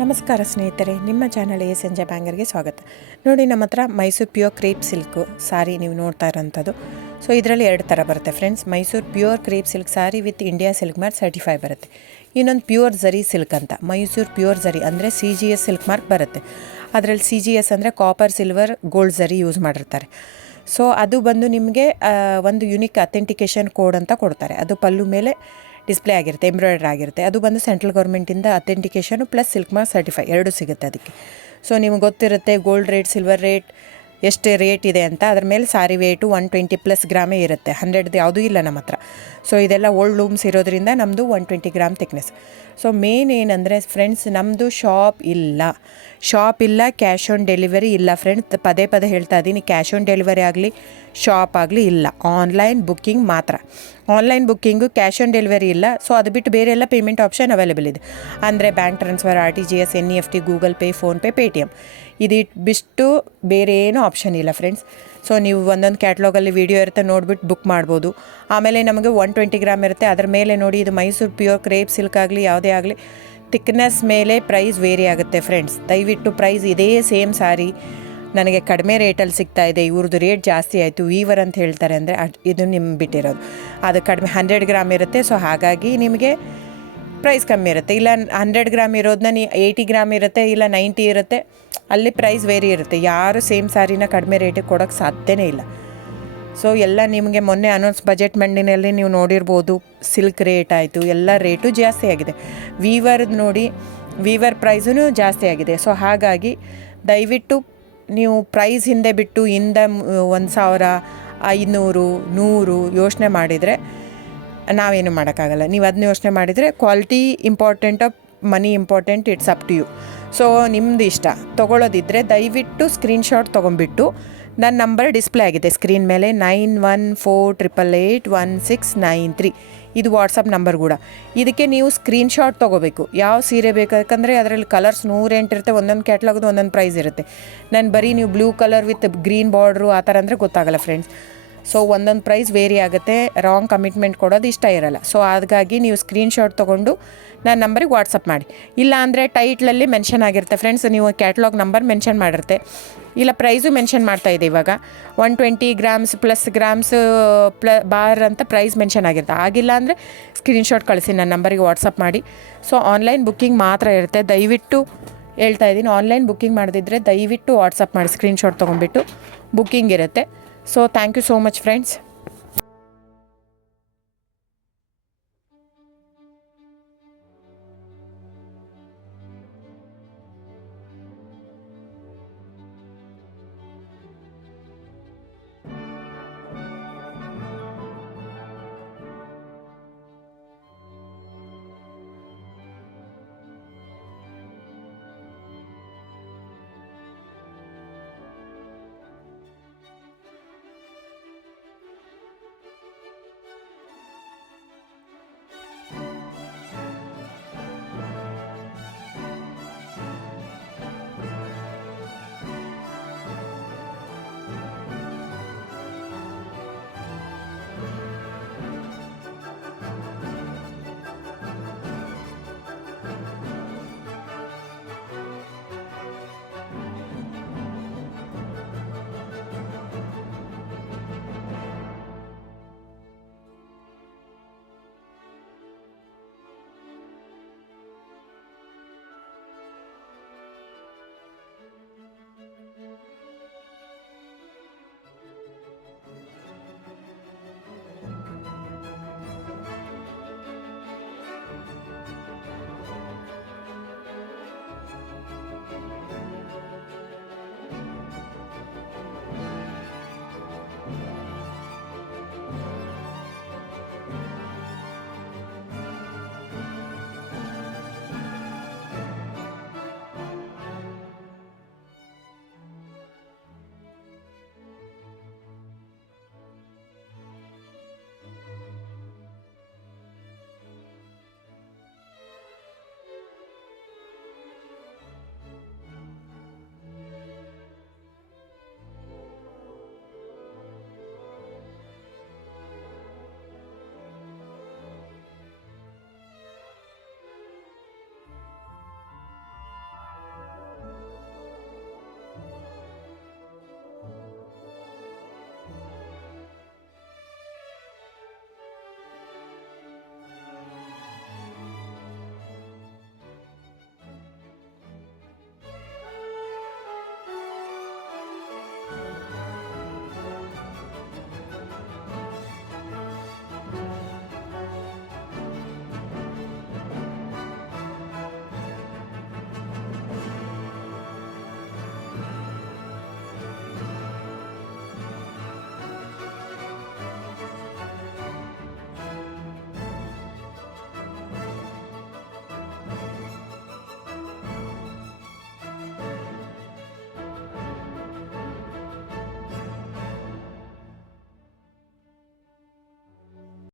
ನಮಸ್ಕಾರ ಸ್ನೇಹಿತರೆ, ನಿಮ್ಮ ಚಾನಲ್ ಸಂಜೆ ಬ್ಯಾಂಗರ್ಗೆ ಸ್ವಾಗತ. ನೋಡಿ, ನಮ್ಮ ಹತ್ರ ಮೈಸೂರು ಪ್ಯೂರ್ ಕ್ರೇಪ್ ಸಿಲ್ಕು ಸಾರಿ ನೀವು ನೋಡ್ತಾ ಇರೋಂಥದ್ದು. ಸೊ ಇದರಲ್ಲಿ ಎರಡು ಥರ ಬರುತ್ತೆ friends. Mysuru pure crepe silk sorry with India silk mark certify ಬರುತ್ತೆ. ಇನ್ನೊಂದು ಪ್ಯೂರ್ ಝರಿ ಸಿಲ್ಕ್ ಅಂತ, ಮೈಸೂರು ಪ್ಯೂರ್ ಝರಿ ಅಂದರೆ CGS ಸಿಲ್ಕ್ ಮಾರ್ಕ್ ಬರುತ್ತೆ. ಅದರಲ್ಲಿ CGS ಅಂದರೆ ಕಾಪರ್, ಸಿಲ್ವರ್, ಗೋಲ್ಡ್ ಝರಿ ಯೂಸ್ ಮಾಡಿರ್ತಾರೆ. ಸೊ ಅದು ಬಂದು ನಿಮಗೆ ಒಂದು ಯುನಿಕ್ ಅಥೆಂಟಿಕೇಷನ್ ಕೋಡ್ ಅಂತ ಕೊಡ್ತಾರೆ. ಅದು ಪಲ್ಲು ಮೇಲೆ ಡಿಸ್ಪ್ಲೇ ಆಗಿರುತ್ತೆ, ಎಂಬ್ರಾಯ್ಡ್ರಿ ಆಗಿರುತ್ತೆ. ಅದು ಬಂದು ಸೆಂಟ್ರಲ್ ಗೌರ್ಮೆಂಟಿಂದ ಅಥೆಂಟಿಕೇಷನು ಪ್ಲಸ್ ಸಿಲ್ಕ್ ಮಾರ್ಕ್ ಸರ್ಟಿಫೈ ಎರಡೂ ಸಿಗುತ್ತೆ ಅದಕ್ಕೆ. ಸೊ ನಿಮ್ಗೆ ಗೊತ್ತಿರುತ್ತೆ ಗೋಲ್ಡ್ ರೇಟ್, ಸಿಲ್ವರ್ ರೇಟ್ ಎಷ್ಟು ರೇಟ್ ಇದೆ ಅಂತ. ಅದ್ರ ಮೇಲೆ ಸಾರಿ ವೇಟು 120+ ಗ್ರಾಮೇ ಇರುತ್ತೆ, 100 ಯಾವುದೂ ಇಲ್ಲ ನಮ್ಮ ಹತ್ರ. ಸೊ ಇದೆಲ್ಲ ಓಲ್ಡ್ ಲೂಮ್ಸ್ ಇರೋದ್ರಿಂದ ನಮ್ಮದು 120 ಗ್ರಾಮ್ ಥಿಕ್ನೆಸ್. ಸೊ ಮೇನ್ ಏನಂದರೆ ಫ್ರೆಂಡ್ಸ್, ನಮ್ಮದು ಶಾಪ್ ಇಲ್ಲ, ಕ್ಯಾಶ್ ಆನ್ ಡೆಲಿವರಿ ಇಲ್ಲ ಫ್ರೆಂಡ್ಸ್. ಪದೇ ಹೇಳ್ತಾ ಇದ್ದೀನಿ, ಕ್ಯಾಶ್ ಆನ್ ಡೆಲಿವರಿ ಆಗಲಿ ಶಾಪ್ ಆಗಲಿ ಇಲ್ಲ, ಆನ್ಲೈನ್ ಬುಕ್ಕಿಂಗ್ ಮಾತ್ರ. Online booking, cash on delivery ಇಲ್ಲ. ಸೊ ಅದು ಬಿಟ್ಟು ಬೇರೆ ಎಲ್ಲ ಪೇಮೆಂಟ್ ಆಪ್ಷನ್ ಅವೈಲೇಬಲ್ ಇದೆ. ಅಂದರೆ bank transfer, RTGS, NEFT, Google pay, PhonePe, Paytm ಬಿಟ್ಟು ಬೇರೆ ಏನೂ ಆಪ್ಷನ್ ಇಲ್ಲ ಫ್ರೆಂಡ್ಸ್. ಸೊ ನೀವು ಒಂದೊಂದು ಕ್ಯಾಟ್ಲಾಗಲ್ಲಿ ವೀಡಿಯೋ ಇರುತ್ತೆ, ನೋಡಿಬಿಟ್ಟು ಬುಕ್ ಮಾಡ್ಬೋದು. ಆಮೇಲೆ ನಮಗೆ 120 ಗ್ರಾಮ್ ಇರುತ್ತೆ. ಅದರ ಮೇಲೆ ನೋಡಿ, ಇದು ಮೈಸೂರು ಪ್ಯೂರ್ ಕ್ರೇಪ್ ಸಿಲ್ಕ್ ಆಗಲಿ ಯಾವುದೇ ಆಗಲಿ ಥಿಕ್ನೆಸ್ ಮೇಲೆ ಪ್ರೈಸ್ ವೇರಿ ಆಗುತ್ತೆ ಫ್ರೆಂಡ್ಸ್. ದಯವಿಟ್ಟು ಪ್ರೈಸ್ ಇದೇ ಸೇಮ್ ಸಾರಿ ನನಗೆ ಕಡಿಮೆ ರೇಟಲ್ಲಿ ಸಿಗ್ತಾ ಇದೆ, ಇವ್ರದ್ದು ರೇಟ್ ಜಾಸ್ತಿ ಆಯಿತು ವೀವರ್ ಅಂತ ಹೇಳ್ತಾರೆ ಅಂದರೆ ಇದು ನಿಮ್ಮ ಬಿಟ್ಟಿರೋದು. ಅದು ಕಡಿಮೆ 100 ಗ್ರಾಮ್ ಇರುತ್ತೆ. ಸೊ ಹಾಗಾಗಿ ನಿಮಗೆ ಪ್ರೈಸ್ ಕಮ್ಮಿ ಇರುತ್ತೆ. ಇಲ್ಲ 100 ಗ್ರಾಮ್ ಇರೋದನ್ನ 80 ಗ್ರಾಮ್ ಇರುತ್ತೆ, ಇಲ್ಲ 90 ಇರುತ್ತೆ, ಅಲ್ಲಿ ಪ್ರೈಸ್ ವೇರಿ ಇರುತ್ತೆ. ಯಾರು ಸೇಮ್ ಸಾರಿನ ಕಡಿಮೆ ರೇಟಿಗೆ ಕೊಡೋಕ್ಕೆ ಸಾಧ್ಯನೇ ಇಲ್ಲ. ಸೊ ಎಲ್ಲ ನಿಮಗೆ ಮೊನ್ನೆ ಅನೌನ್ಸ್ ಬಜೆಟ್ ಮಂಡಿನಲ್ಲಿ ನೀವು ನೋಡಿರ್ಬೋದು, ಸಿಲ್ಕ್ ರೇಟ್ ಆಯಿತು, ಎಲ್ಲ ರೇಟು ಜಾಸ್ತಿ ಆಗಿದೆ. ವೀವರ್ದು ನೋಡಿ, ವೀವರ್ ಪ್ರೈಸೂ ಜಾಸ್ತಿ ಆಗಿದೆ. ಸೊ ಹಾಗಾಗಿ ದಯವಿಟ್ಟು ನೀವು ಪ್ರೈಸ್ ಹಿಂದೆ ಬಿಟ್ಟು 1,000, 500, 100 ಯೋಚನೆ ಮಾಡಿದರೆ ನಾವೇನು ಮಾಡೋಕ್ಕಾಗಲ್ಲ. ನೀವು ಅದನ್ನ ಯೋಚನೆ ಮಾಡಿದರೆ quality important, money important, it's up to you. So ನಿಮ್ಮದು ಇಷ್ಟ. ತೊಗೊಳ್ಳೋದಿದ್ದರೆ ದಯವಿಟ್ಟು ಸ್ಕ್ರೀನ್ಶಾಟ್ ತೊಗೊಂಬಿಟ್ಟು, ನನ್ನ ನಂಬರ್ ಡಿಸ್ಪ್ಲೇ ಆಗಿದೆ ಸ್ಕ್ರೀನ್ ಮೇಲೆ, 9148881693. ಇದು ವಾಟ್ಸಪ್ ನಂಬರ್ ಕೂಡ. ಇದಕ್ಕೆ ನೀವು ಸ್ಕ್ರೀನ್ಶಾಟ್ ತೊಗೋಬೇಕು. ಯಾವ ಸೀರೆ ಬೇಕು, ಯಾಕಂದರೆ ಅದರಲ್ಲಿ ಕಲರ್ಸ್ 108 ಇರುತ್ತೆ, ಒಂದೊಂದು ಕ್ಯಾಟ್ಲಾಗ್ದು ಒಂದೊಂದು ಪ್ರೈಸ್ ಇರುತ್ತೆ. ನಾನು ಬರೀ ನೀವು blue colour with green border ಆ ಥರ ಅಂದರೆ ಗೊತ್ತಾಗಲ್ಲ ಫ್ರೆಂಡ್ಸ್. ಸೊ ಒಂದೊಂದು ಪ್ರೈಸ್ ವೇರಿ ಆಗುತ್ತೆ, ರಾಂಗ್ ಕಮಿಟ್ಮೆಂಟ್ ಕೊಡೋದು ಇಷ್ಟ ಇರಲ್ಲ. ಸೊ ಹಾಗಾಗಿ ನೀವು ಸ್ಕ್ರೀನ್ಶಾಟ್ ತೊಗೊಂಡು ನನ್ನ ನಂಬರಿಗೆ ವಾಟ್ಸಪ್ ಮಾಡಿ. ಇಲ್ಲ ಅಂದರೆ ಟೈಟ್ಲಲ್ಲಿ ಮೆನ್ಷನ್ ಆಗಿರುತ್ತೆ ಫ್ರೆಂಡ್ಸ್, ನೀವು ಕ್ಯಾಟ್ಲಾಗ್ ನಂಬರ್ ಮೆನ್ಷನ್ ಮಾಡಿರುತ್ತೆ, ಇಲ್ಲ ಪ್ರೈಸು ಮೆನ್ಷನ್ ಮಾಡ್ತಾಯಿದೆ. ಇವಾಗ 120 ಗ್ರಾಮ್ಸ್ ಪ್ಲಸ್ ಗ್ರಾಮ್ಸ್ ಬಾರ್ ಅಂತ ಪ್ರೈಸ್ ಮೆನ್ಷನ್ ಆಗಿರುತ್ತೆ. ಆಗಿಲ್ಲ ಅಂದರೆ ಸ್ಕ್ರೀನ್ಶಾಟ್ ಕಳಿಸಿ, ನನ್ನ ನಂಬರಿಗೆ ವಾಟ್ಸಪ್ ಮಾಡಿ. ಸೊ ಆನ್ಲೈನ್ ಬುಕ್ಕಿಂಗ್ ಮಾತ್ರ ಇರುತ್ತೆ. ದಯವಿಟ್ಟು ಹೇಳ್ತಾ ಇದ್ದೀನಿ, ಆನ್ಲೈನ್ ಬುಕ್ಕಿಂಗ್ ಮಾಡದಿದ್ದರೆ ದಯವಿಟ್ಟು ವಾಟ್ಸಪ್ ಮಾಡಿ, ಸ್ಕ್ರೀನ್ಶಾಟ್ ತೊಗೊಂಡ್ಬಿಟ್ಟು ಬುಕ್ಕಿಂಗ್ ಇರುತ್ತೆ. So thank you so much friends.